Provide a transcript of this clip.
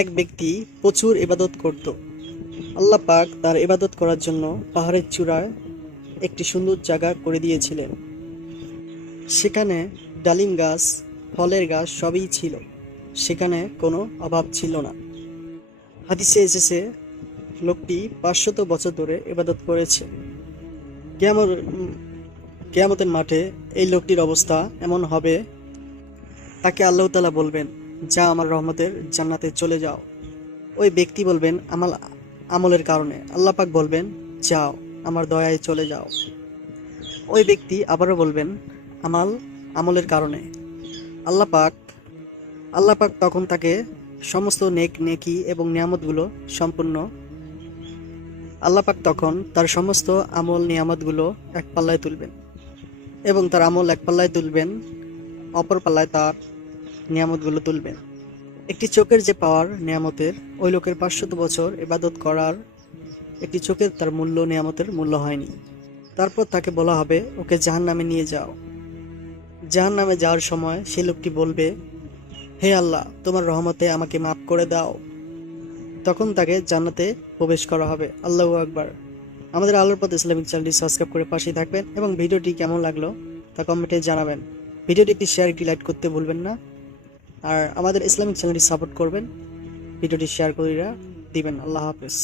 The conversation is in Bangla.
এক ব্যক্তি প্রচুর ইবাদত করত। আল্লাহ পাক তার ইবাদত করার জন্য পাহাড়ের চূড়ায় একটি সুন্দর জায়গা করে দিয়েছিলেন। সেখানে ডালিম গাছ, ফলের গাছ সবই ছিল। সেখানে কোনো অভাব ছিল না। হাদিসে এসেছে, লোকটি পাঁচশত বছর ধরে ইবাদত করেছে। কেয়ামত, কেয়ামতের মাঠে এই লোকটির অবস্থা এমন হবে, তাকে আল্লাহ তালা বলবেন যা আমার রহমতের জান্নাতে চলে যাও। ওই ব্যক্তি বলবেন, আমার আমলের কারণে। আল্লাহ পাক বলবেন, যাও, আমার দয়ায় চলে যাও। ওই ব্যক্তি আবারও বলবেন আমাল আমলের কারণে। আল্লাহ পাক আল্লাহ পাক তখন তাকে সমস্ত নেক নেকি এবং নিয়ামতগুলো সম্পূর্ণ, আল্লাহ পাক তখন তার সমস্ত আমল নিয়ামতগুলো এক পাল্লায় তুলবেন এবং তার আমল এক পাল্লায় তুলবেন, অপর পাল্লায় তার নিয়ামতগুলো তুলবেন। একটি চোখের যে পাওয়ার নিয়ামতের, ওই লোকের পাঁচশত বছর ইবাদত করার একটি চোখের তার মূল্য নিয়ামতের মূল্য হয়নি। তারপর তাকে বলা হবে, ওকে জাহান নামে নিয়ে যাও। জাহান নামে যাওয়ার সময় সে লোকটি বলবে, হে আল্লাহ, তোমার রহমতে আমাকে মাফ করে দাও। তখন তাকে জান্নাতে প্রবেশ করা হবে। আল্লাহ আকবার। আমাদের আলোর পথ ইসলামিক চ্যানেলটি সাবস্ক্রাইব করে পাশেই থাকবেন এবং ভিডিওটি কেমন লাগল তা কমেন্টে জানাবেন। ভিডিওটি একটি শেয়ার, একটি লাইক করতে ভুলবেন না। আর আমাদের ইসলামিক চ্যানেলটি সাপোর্ট করবেন। ভিডিওটি শেয়ার করে দিবেন। আল্লাহ হাফেজ।